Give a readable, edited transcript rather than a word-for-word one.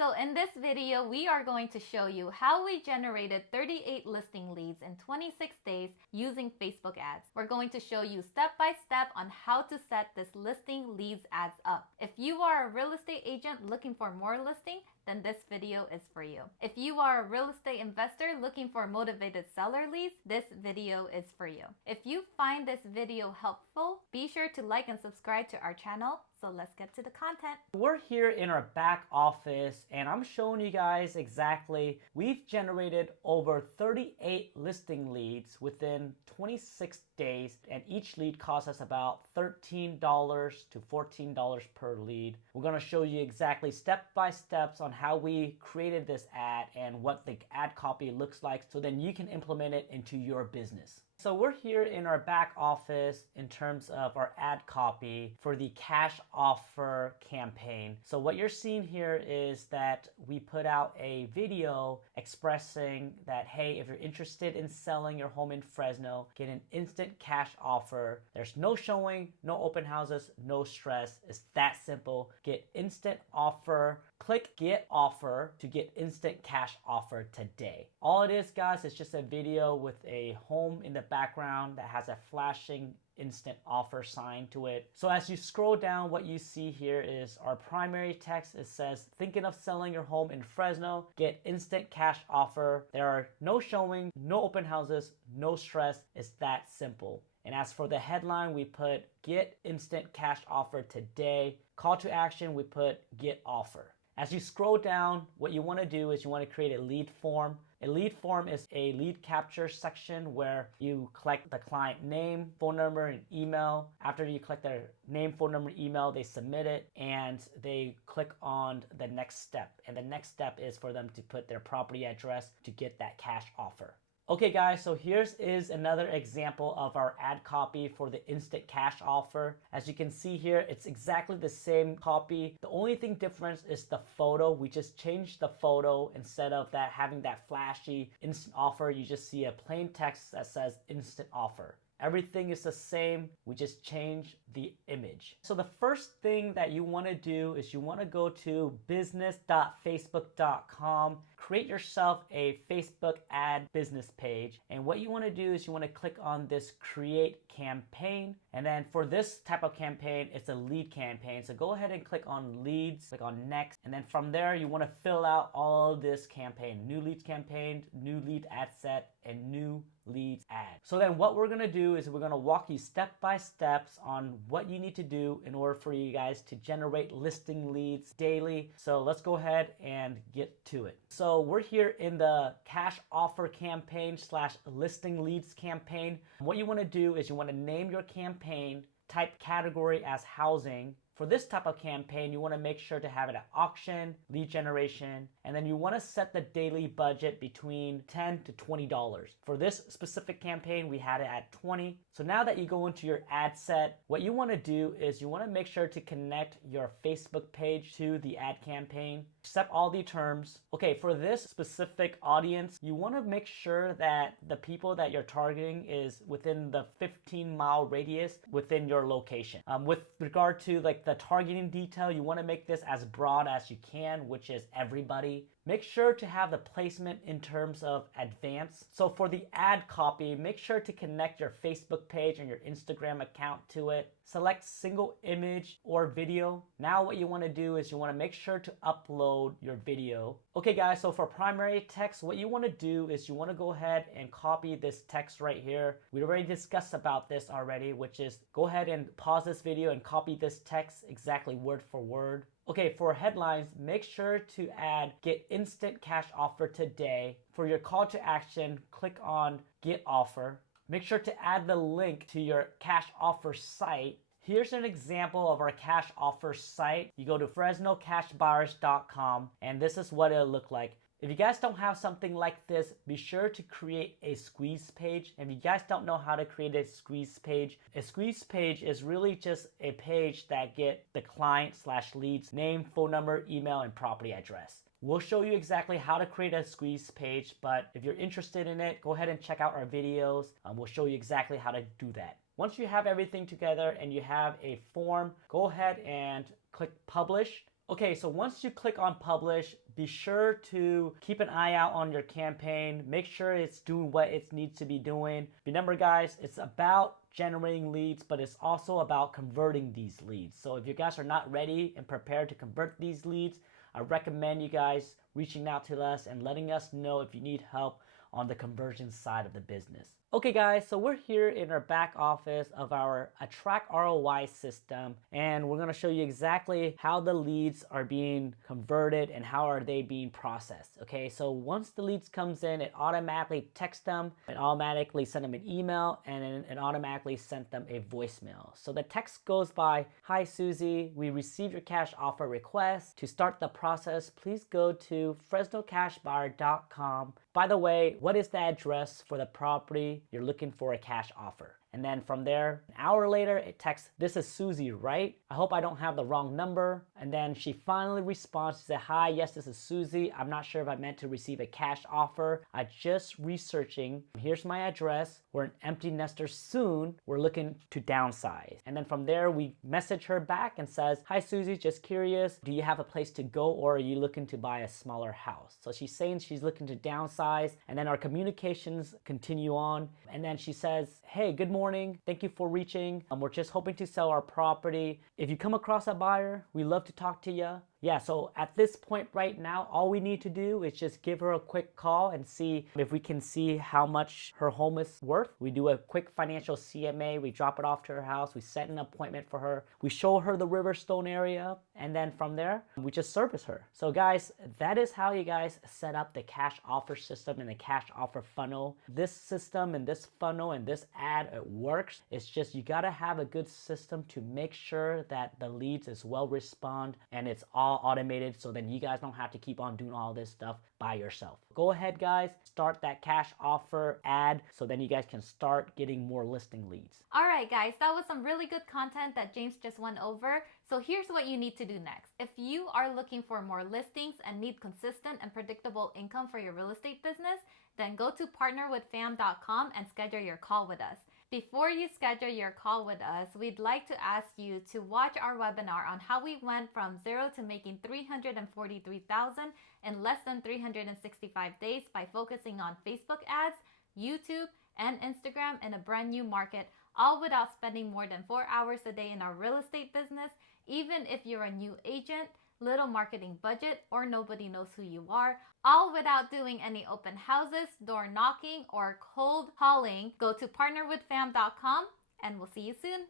So in this video, we are going to show you how we generated 38 listing leads in 26 days using Facebook ads. We're going to show you step by step on how to set this listing leads ads up. If you are a real estate agent looking for more listing, then this video is for you. If you are a real estate investor looking for motivated seller leads, this video is for you. If you find this video helpful, be sure to like and subscribe to our channel. So let's get to the content. We're here in our back office and I'm showing you guys exactly, we've generated over 38 listing leads within 26 days, and each lead costs us about $13 to $14 per lead. We're going to show you exactly step by steps on how we created this ad and what the ad copy looks like, so then you can implement it into your business. So we're here in our back office in terms of our ad copy for the cash offer campaign. So what you're seeing here is that we put out a video expressing that, hey, if you're interested in selling your home in Fresno, get an instant cash offer. There's no showing, no open houses, no stress. It's that simple. Get instant offer. Click get offer to get instant cash offer today. All it is, guys, is just a video with a home in the background that has a flashing instant offer sign to it. So as you scroll down, what you see here is our primary text. It says, thinking of selling your home in Fresno, get instant cash offer. There are no showing, no open houses, no stress. It's that simple. And as for the headline, we put get instant cash offer today. Call to action, we put get offer. As you scroll down, what you want to do is you want to create a lead form. A lead form is a lead capture section where you collect the client name, phone number, and email. After you collect their name, phone number, email, they submit it and they click on the next step. And the next step is for them to put their property address to get that cash offer. Okay guys, so here's another example of our ad copy for the instant cash offer. As you can see here, it's exactly the same copy. The only thing different is the photo. We just changed the photo. Instead of that having that flashy instant offer, you just see a plain text that says instant offer. Everything is the same, we just change the image. So the first thing that you want to do is you want to go to business.facebook.com, create yourself a Facebook ad business page. And what you want to do is you want to click on this create campaign. And then for this type of campaign, it's a lead campaign. So go ahead and click on leads, click on next. And then from there, you want to fill out all this campaign, new leads campaign, new lead ad set, and new leads ad. So then what we're going to do is we're going to walk you step by steps on what you need to do in order for you guys to generate listing leads daily. So let's go ahead and get to it. So we're here in the cash offer campaign / listing leads campaign. What you want to do is you want to name your campaign, type category as housing. For this type of campaign, you want to make sure to have it at auction, lead generation, and then you want to set the daily budget between $10 to $20. For this specific campaign, we had it at 20. So now that you go into your ad set, what you want to do is you want to make sure to connect your Facebook page to the ad campaign, accept all the terms. Okay, for this specific audience, you want to make sure that the people that you're targeting is within the 15-mile radius within your location. With regard to like the targeting detail, you want to make this as broad as you can, which is everybody. Make sure to have the placement in terms of advanced. So for the ad copy, make sure to connect your Facebook page and your Instagram account to it. Select single image or video. Now what you want to do is you want to make sure to upload your video. Okay guys, so for primary text, what you want to do is you want to go ahead and copy this text right here. We already discussed about this already, which is go ahead and pause this video and copy this text exactly word for word. Okay, for headlines, make sure to add get instant cash offer today. For your call to action, click on get offer. Make sure to add the link to your cash offer site. Here's an example of our cash offer site. You go to FresnoCashBuyers.com and this is what it'll look like. If you guys don't have something like this, be sure to create a squeeze page. If you guys don't know how to create a squeeze page is really just a page that get the client / leads name, phone number, email, and property address. We'll show you exactly how to create a squeeze page, but if you're interested in it, go ahead and check out our videos. We'll show you exactly how to do that. Once you have everything together and you have a form, go ahead and click publish. Okay, so once you click on publish, be sure to keep an eye out on your campaign. Make sure it's doing what it needs to be doing. Remember guys, it's about generating leads, but it's also about converting these leads. So if you guys are not ready and prepared to convert these leads, I recommend you guys reaching out to us and letting us know if you need help on the conversion side of the business. Okay guys, so we're here in our back office of our Attract ROI system, and we're gonna show you exactly how the leads are being converted and how are they being processed. Okay, so once the leads comes in, it automatically texts them, it automatically send them an email, and then it automatically sent them a voicemail. So the text goes by, "Hi Susie, we received your cash offer request. To start the process, please go to fresnocashbuyer.com. By the way, what is the address for the property you're looking for a cash offer?" And then from there, an hour later, it texts, "This is Susie, right? I hope I don't have the wrong number." And then she finally responds to say, "Hi, yes, this is Susie. I'm not sure if I meant to receive a cash offer. I just researching. Here's my address. We're an empty nester soon. We're looking to downsize." And then from there, we message her back and says, "Hi, Susie, just curious. Do you have a place to go or are you looking to buy a smaller house?" So she's saying she's looking to downsize. And then our communications continue on. And then she says, "Hey, good morning. Thank you for reaching. We're just hoping to sell our property. If you come across a buyer, we love to talk to you." Yeah, so at this point right now, all we need to do is just give her a quick call and see if we can see how much her home is worth. We do a quick financial CMA, we drop it off to her house, we set an appointment for her, we show her the Riverstone area, and then from there, we just service her. So guys, that is how you guys set up the cash offer system and the cash offer funnel. This system and this funnel and this ad, it works. It's just you gotta have a good system to make sure that the leads is well respond and it's all automated, so then you guys don't have to keep on doing all this stuff by yourself. Go ahead guys, start that cash offer ad so then you guys can start getting more listing leads. All right guys, that was some really good content that James just went over. So here's what you need to do next. If you are looking for more listings and need consistent and predictable income for your real estate business, then go to partnerwithfam.com and schedule your call with us. Before you schedule your call with us, we'd like to ask you to watch our webinar on how we went from zero to making $343,000 in less than 365 days by focusing on Facebook ads, YouTube, and Instagram in a brand new market, all without spending more than 4 hours a day in our real estate business, even if you're a new agent, little marketing budget, or nobody knows who you are, all without doing any open houses, door knocking, or cold calling. Go to partnerwithfam.com and we'll see you soon.